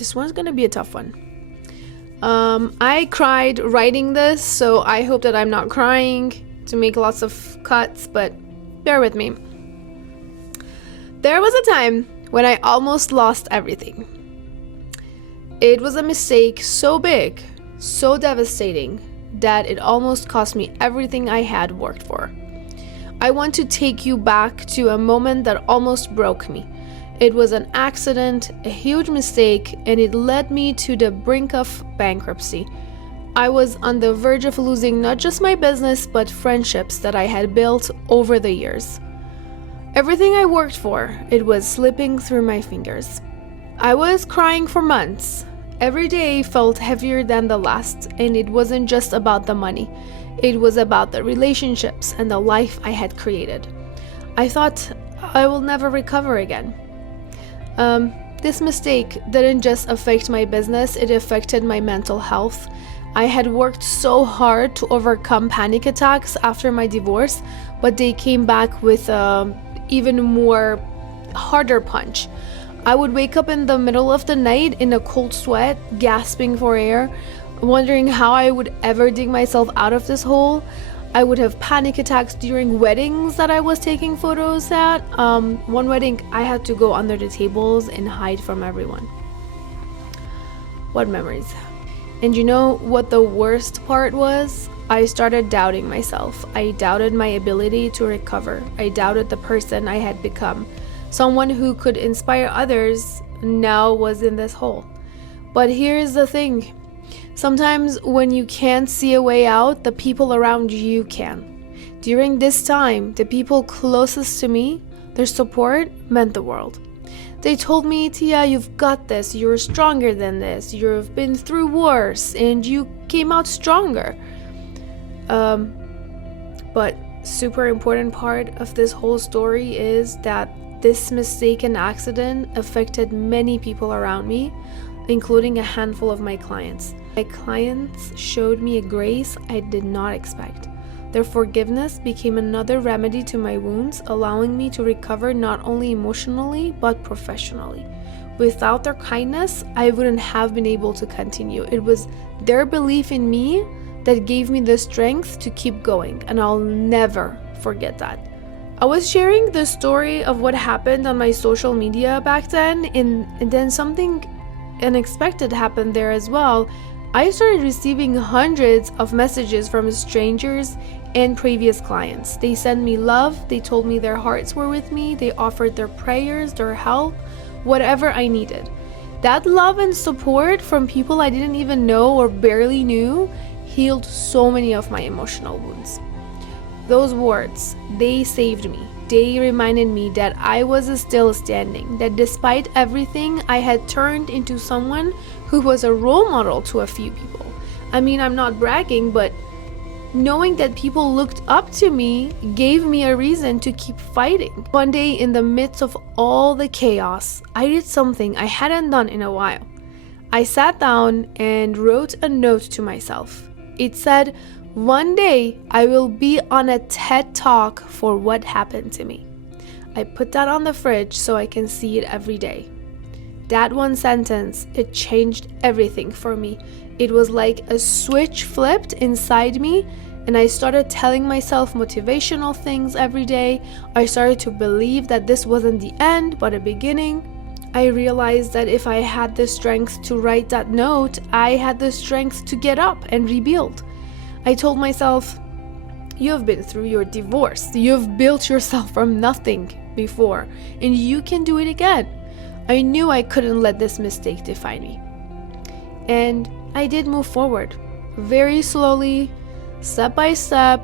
This one's gonna be a tough one. I cried writing this, so I hope that I'm not crying to make lots of cuts, but bear with me. There was a time when I almost lost everything. It was a mistake so big, so devastating, that it almost cost me everything I had worked for. I want to take you back to a moment that almost broke me. It was an accident, a huge mistake, and it led me to the brink of bankruptcy. I was on the verge of losing not just my business, but friendships that I had built over the years. Everything I worked for, it was slipping through my fingers. I was crying for months. Every day felt heavier than the last, and it wasn't just about the money. It was about the relationships and the life I had created. I thought I will never recover again. This mistake didn't just affect my business, it affected my mental health. I had worked so hard to overcome panic attacks after my divorce, but they came back with even more harder punch. I would wake up in the middle of the night in a cold sweat, gasping for air, wondering how I would ever dig myself out of this hole. I would have panic attacks during weddings that I was taking photos at. One wedding, I had to go under the tables and hide from everyone. What memories. And you know what the worst part was? I started doubting myself. I doubted my ability to recover. I doubted the person I had become. Someone who could inspire others now was in this hole. But here's the thing. Sometimes when you can't see a way out, the people around you can. During this time, the people closest to me, their support meant the world. They told me, Tia, you've got this. You're stronger than this. You've been through worse and you came out stronger. But super important part of this whole story is that this mistaken accident affected many people around me, including a handful of my clients. My clients showed me a grace I did not expect. Their forgiveness became another remedy to my wounds, allowing me to recover not only emotionally, but professionally. Without their kindness, I wouldn't have been able to continue. It was their belief in me that gave me the strength to keep going, and I'll never forget that. I was sharing the story of what happened on my social media back then, and then something unexpected happened there as well. I started receiving hundreds of messages from strangers and previous clients. They sent me love, they told me their hearts were with me, they offered their prayers, their help, whatever I needed. That love and support from people I didn't even know or barely knew healed so many of my emotional wounds. Those words, they saved me. They reminded me that I was still standing, that despite everything, I had turned into someone who was a role model to a few people. I mean, I'm not bragging, but knowing that people looked up to me gave me a reason to keep fighting. One day, in the midst of all the chaos, I did something I hadn't done in a while. I sat down and wrote a note to myself. It said, "One day I will be on a TED Talk for what happened to me." I put that on the fridge so I can see it every day. That one sentence, it changed everything for me. It was like a switch flipped inside me, and I started telling myself motivational things every day. I started to believe that this wasn't the end, but a beginning. I realized that if I had the strength to write that note, I had the strength to get up and rebuild. I told myself, you've been through your divorce. You've built yourself from nothing before, and you can do it again. I knew I couldn't let this mistake define me. And I did move forward. Very slowly, step by step,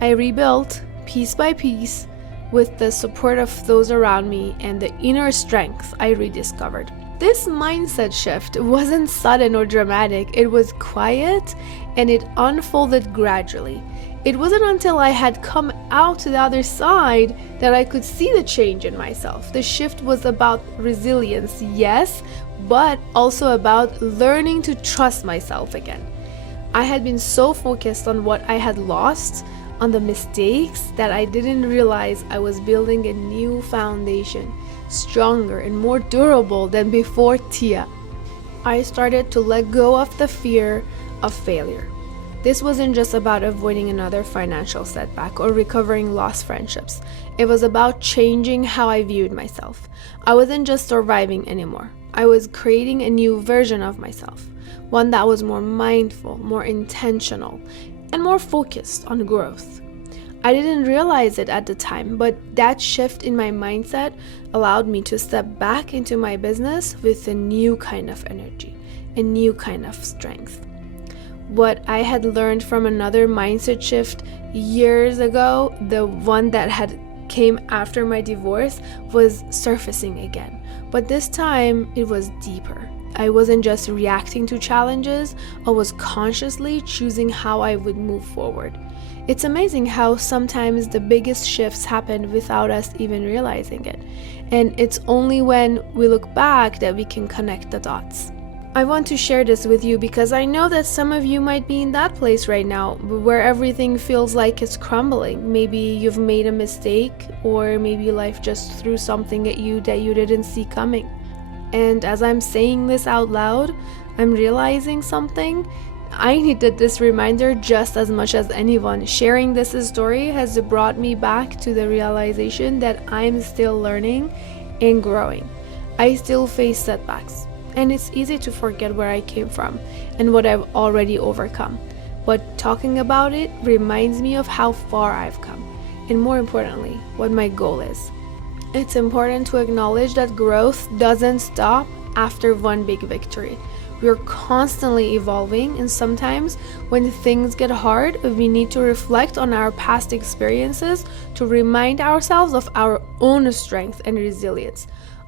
I rebuilt piece by piece with the support of those around me and the inner strength I rediscovered. This mindset shift wasn't sudden or dramatic. It was quiet and it unfolded gradually. It wasn't until I had come out to the other side that I could see the change in myself. The shift was about resilience, yes, but also about learning to trust myself again. I had been so focused on what I had lost, on the mistakes, that I didn't realize I was building a new foundation, stronger and more durable than before Tia. I started to let go of the fear of failure. This wasn't just about avoiding another financial setback or recovering lost friendships. It was about changing how I viewed myself. I wasn't just surviving anymore. I was creating a new version of myself, one that was more mindful, more intentional, and more focused on growth. I didn't realize it at the time, but that shift in my mindset allowed me to step back into my business with a new kind of energy, a new kind of strength. What I had learned from another mindset shift years ago, the one that had came after my divorce, was surfacing again. But this time it was deeper. I wasn't just reacting to challenges, I was consciously choosing how I would move forward. It's amazing how sometimes the biggest shifts happen without us even realizing it. And it's only when we look back that we can connect the dots. I want to share this with you because I know that some of you might be in that place right now where everything feels like it's crumbling. Maybe you've made a mistake, or maybe life just threw something at you that you didn't see coming. And as I'm saying this out loud, I'm realizing something. I needed this reminder just as much as anyone. Sharing this story has brought me back to the realization that I'm still learning and growing. I still face setbacks, and it's easy to forget where I came from and what I've already overcome. But talking about it reminds me of how far I've come, and more importantly, what my goal is. It's important to acknowledge that growth doesn't stop after one big victory. We're constantly evolving, and sometimes when things get hard, we need to reflect on our past experiences to remind ourselves of our own strength and resilience.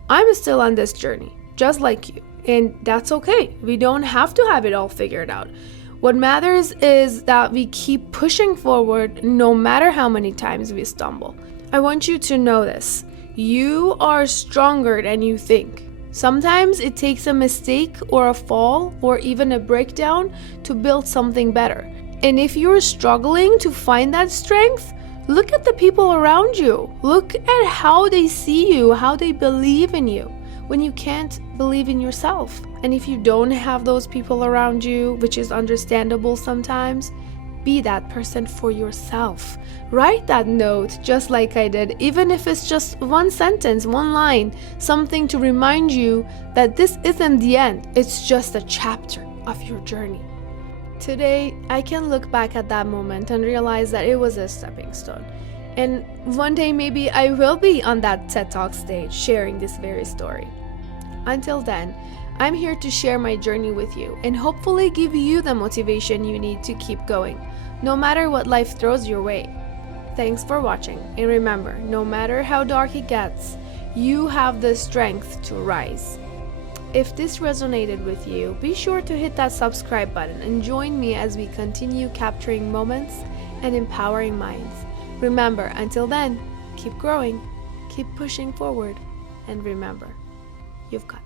I'm still on this journey, just like you, and that's okay. We don't have to have it all figured out. What matters is that we keep pushing forward no matter how many times we stumble. I want you to know this. You are stronger than you think. Sometimes it takes a mistake or a fall or even a breakdown to build something better. And if you're struggling to find that strength, look at the people around you. Look at how they see you, how they believe in you, when you can't believe in yourself. And if you don't have those people around you, which is understandable sometimes, be that person for yourself. Write that note just like I did, even if it's just one sentence, one line, something to remind you that this isn't the end, it's just a chapter of your journey. Today, I can look back at that moment and realize that it was a stepping stone. And one day maybe I will be on that TED Talk stage sharing this very story. Until then, I'm here to share my journey with you and hopefully give you the motivation you need to keep going, no matter what life throws your way. Thanks for watching, and remember, no matter how dark it gets, you have the strength to rise. If this resonated with you, be sure to hit that subscribe button and join me as we continue capturing moments and empowering minds. Remember, until then, keep growing, keep pushing forward, and remember, you've got